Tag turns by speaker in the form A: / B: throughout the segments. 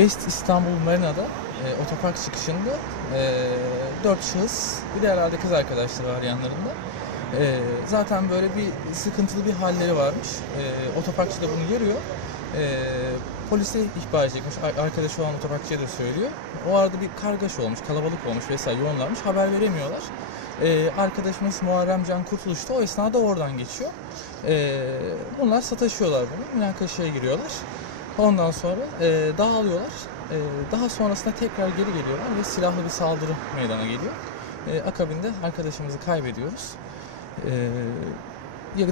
A: West İstanbul Marina'da e, otopark çıkışında e, 4 şahıs bir de herhalde kız arkadaşları var yanlarında. E, zaten böyle bir sıkıntılı bir halleri varmış. E, otoparkçı da bunu görüyor. E, polise ihbar edecekmiş. Ar- Arkadaşı olan otoparkçıya da söylüyor. O arada bir kargaşa olmuş, kalabalık olmuş vesaire yoğunlarmış. Haber veremiyorlar. E, arkadaşımız Muharrem Can Kurtuluş o esnada oradan geçiyor. E, bunlar sataşıyorlar bunu. Münakaşaya giriyorlar. Ondan sonra e, dağılıyorlar. E, daha sonrasında tekrar geri geliyorlar ve silahlı bir saldırı meydana geliyor. E, akabinde arkadaşımızı kaybediyoruz. E,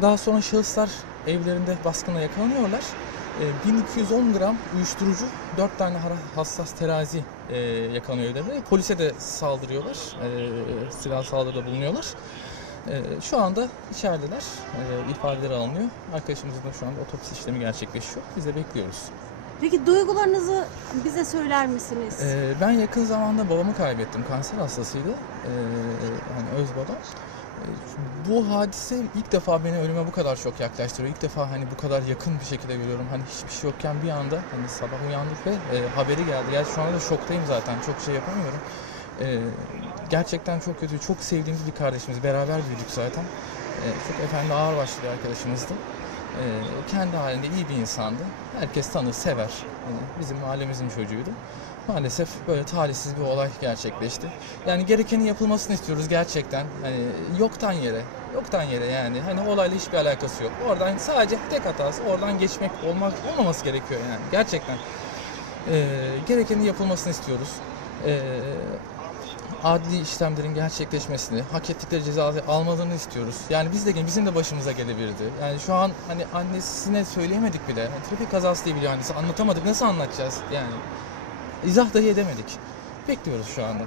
A: daha sonra şahıslar evlerinde baskına yakalanıyorlar. E, 1210 gram uyuşturucu, 4 tane hassas terazi e, yakalanıyor evlerinde. Polise de saldırıyorlar, e, silah saldırıda bulunuyorlar. E, şu anda içerideler, e, ifadeleri alınıyor. Arkadaşımızın da şu anda otopsi işlemi gerçekleşiyor. Biz de bekliyoruz.
B: Peki duygularınızı bize söyler misiniz?
A: Ee, ben yakın zamanda babamı kaybettim. Kanser hastasıydı. Ee, hani öz babam. Bu hadise ilk defa beni ölüme bu kadar çok yaklaştırıyor. İlk defa hani bu kadar yakın bir şekilde görüyorum. Hani hiçbir şey yokken bir anda hani sabah uyandık ve e, haberi geldi. Gerçi şu anda da şoktayım zaten. Çok şey yapamıyorum. Ee, gerçekten çok kötü. Çok sevdiğimiz bir kardeşimiz. Beraber büyüdük zaten. Ee, çok efendi ağırbaşlı bir arkadaşımızdı. Ee, kendi halinde iyi bir insandı. Herkes tanır, sever. Yani bizim mahallemizin çocuğuydu. Maalesef böyle talihsiz bir olay gerçekleşti. Yani gerekenin yapılmasını istiyoruz gerçekten. Hani yoktan yere, yoktan yere yani. Hani olayla hiçbir alakası yok. Oradan sadece tek hatası oradan geçmek olmak olmaması gerekiyor yani. Gerçekten. Ee, gerekenin yapılmasını istiyoruz. Ee, adli işlemlerin gerçekleşmesini, hak ettikleri cezayı almalarını istiyoruz. Yani biz de bizim de başımıza gelebilirdi. Yani şu an hani annesine söyleyemedik bile. Yani trafik kazası diye biliyor annesi. Anlatamadık. Nasıl anlatacağız yani? İzah dahi edemedik. Bekliyoruz şu anda.